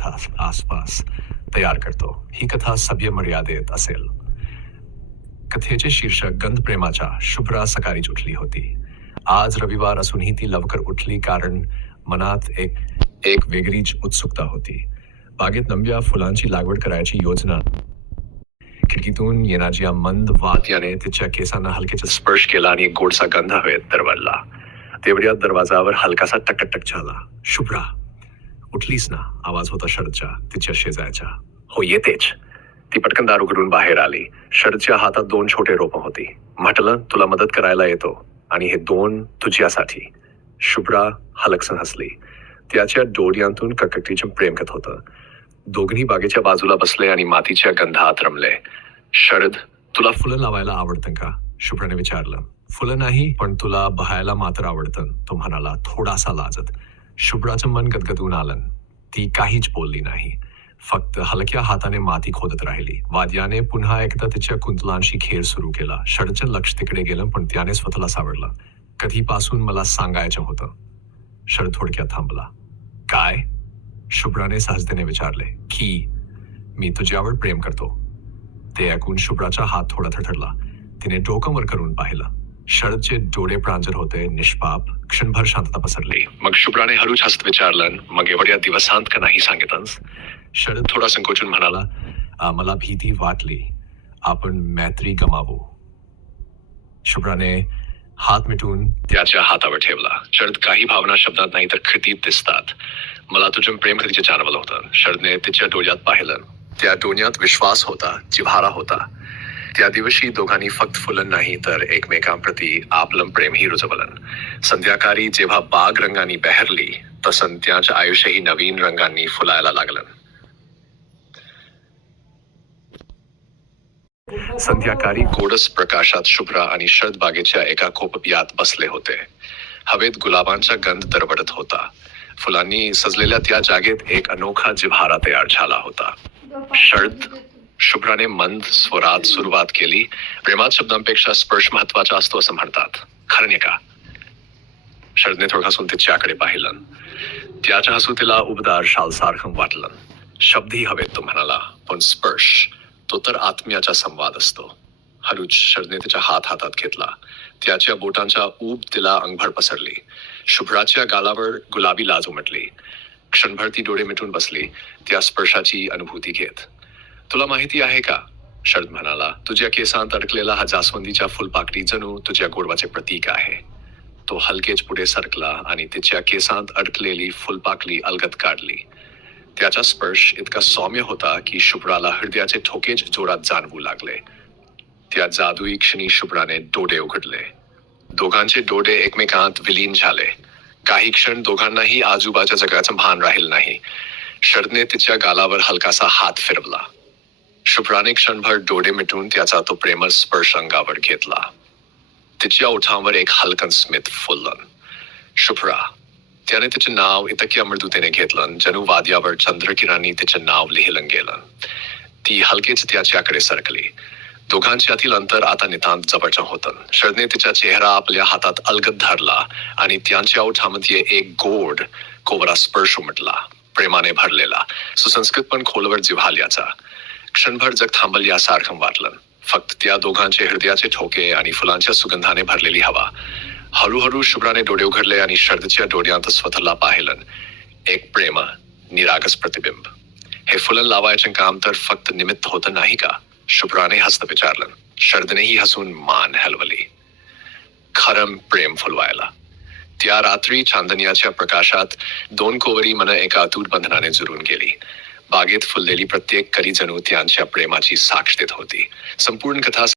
कथा आसपास तयार करतो. ही कथा सभ्य मर्यादेत असेल. कथेचे शीर्षक गंध प्रेमाच्या. शुभ्रा सकाळीच उठली होती. आज रविवार असूनही ती लवकर उठली कारण मनात एक वेगळीच उत्सुकता होती. बागेत नव्या फुलांची लागवड करायची योजना. खिडकीतून येणाऱ्या मंद वाऱ्याने तिच्या केसांना हलकेचा स्पर्श केला आणि एक गोडसा गंध हवेत दरवळला. तेवढ्यात दरवाजावर हलकासा टकटक झाला. शुभ्रा, उठलीस ना? आवाज होता शरदच्या, तिच्या शेजारच्या. हो, येतेच. ती पटकन दार उघडून बाहेर आली. शरदच्या हातात 2 छोटे रोपं होती. म्हटलं, तुला मदत करायला येतो आणि हे 2 तुझ्यासाठी. शुभ्रा हलकसं हसली. त्याच्या डोळ्यांतून ककटीचं प्रेम करत होतं. दोघंही बागेच्या बाजूला बसले आणि मातीच्या गंधात रमले. शरद, तुला फुलं लावायला आवडतं का? शुभ्राने विचारलं. फुलं नाही, पण तुला बहायला मात्र आवडतं, तो म्हणाला थोडासा लाजत. शुभ्राचं मन गदगदून आलं. ती काहीच बोलली नाही, फक्त हलक्या हाताने माती खोदत राहिली. वाद्याने पुन्हा एकदा तिच्या कुंतलांशी खेळ सुरू केला. शरदचं लक्ष तिकडे गेलं, पण त्याने स्वतःला सावरलं. कधीपासून मला सांगायचं होतं. शरद थोडक्यात थांबला. काय? शुभ्राने सहजतेने विचारले. की मी तुझ्यावर प्रेम करतो. ते ऐकून शुभ्राचा हात थोडा थरथरला. तिने डोकं वर करून पाहिलं. शरदचे डोळे प्रांजळ होते, निष्पाप. क्षणभर शांतता पसरली. मग शुभ्राने हळूच हसत विचारलं, मग एवढ्या दिवसांत का नाही सांगितलंस? शरद थोडा संकोचून म्हणाला, मला भीती वाटली आपण मैत्री गमावू. शुभ्राने हात मिटून त्याच्या हातावर ठेवला. शरद, काही भावना शब्दात नाही तर कृतीत दिसतात. मला तुझं प्रेम कधीचे जाणवलं होतं. शरदने तिच्या डोळ्यात पाहिलं. त्या डोळ्यात विश्वास होता, जिव्हाळा होता. त्या दिवशी दोघांनी फक्त फुलं नाही तर एकमेकांप्रती आपलं प्रेमही रुजवलं. संध्याकाळी जेव्हा बाग रंगांनी बहरली, तसं त्याचं आयुष्यही नवीन रंगांनी फुलायला लागलं. संध्याकाळी गोडस प्रकाशात शुभ्रा आणि शरद बागेच्या एका कोपऱ्यात बसले होते. हवेत गुलाबांचा गंध दरवळत होता. फुलांनी सजलेल्या त्या जागेत एक अनोखा जिव्हाळा तयार झाला होता. शरद, शुभ्राने मंद स्वरात सुरुवात केली. प्रेमात शब्दांपेक्षा स्पर्श महत्वाचा असतो असं म्हणतात, खरं नाही का? शरदने थोडं हसून तिच्याकडे पाहिलं. त्याच्या हसू तिला उबदार शालसारखं वाटलं. शब्दही हवेत, तो म्हणाला, पण स्पर्श, तो तर आत्म्याचा संवाद असतो. हळूच शरदने तिच्या हातात घेतला. त्याच्या बोटांचा ऊब तिला अंगभर पसरली. शुभ्राच्या गालावर गुलाबी लाज उमटली. क्षणभर ती डोळे मिटून बसली, त्या स्पर्शाची अनुभूती घेत. तुला माहिती आहे का, शरद म्हणाला, तुझ्या केसांत अडकलेला हा जास्वंदीच्या फुलपाकळी जणू तुझ्या गोडवाचे प्रतीक आहे. तो हलकेच पुढे सरकला आणि तिच्या केसांत अडकलेली फुलपाकळी अलगद काढली. त्याचा स्पर्श इतका सौम्य होता की शुभ्राला हृदयाचे ठोकेच जोरात जाणवू लागले. त्या जादुई क्षणी शुभ्राने डोळे उघडले. दोघांचे डोळे एकमेकांत विलीन झाले. काही क्षण दोघांनाही आजूबाजूच्या जगाचं भान राहील नाही. शरदने तिच्या गालावर हलकासा हात फिरवला. शुभ्राने क्षणभर डोळे मिटून त्याचा तो प्रेमळ स्पर्श अंगावर घेतला. तिच्या ओठांवर एक हलकन स्मित फुललं. शुभ्रा, त्याने तिचे नाव इतक्या मृदुतेने घेतलं जणू वाद्यावर चंद्रकिरांनी तिचे नाव लिहिलं गेलं. ती हलकेच त्याच्याकडे सरकली. दोघांच्यातील अंतर आता नितांत जवळचं होतं. शरदने तिचा चेहरा आपल्या हातात अलगद धरला आणि त्यांच्या ओठामध्ये एक गोड कोवरा स्पर्श उमटला, प्रेमाने भरलेला, सुसंस्कृत पण खोलवर जिव्हाळ्याचा. क्षणभर जग थांबल्यासारखं वाटलं. फक्त त्या दोघांचे हृदयाचे ठोके आणि फुलांच्या सुगंधाने भरलेली हवा. हळूहळू शुभ्राने डोळे उघडले आणि शरदच्या डोळ्यांत स्वतःला पाहिलं. एक प्रेम निरागस प्रतिबिंब. हे फुलं लावायचे काम तर फक्त निमित्त होतं नाही का? शुभ्राने हसत विचारलं. शरदनेही हसून मान हलवली. खरं प्रेम फुलवायला. त्या रात्री चांदण्याच्या प्रकाशात 2 कोवरी मन एका अतूट बंधनाने जुळून गेली. बागेत फुललेली प्रत्येक कली जणू त्यांच्या प्रेमाची साक्ष देत होती. संपूर्ण कथा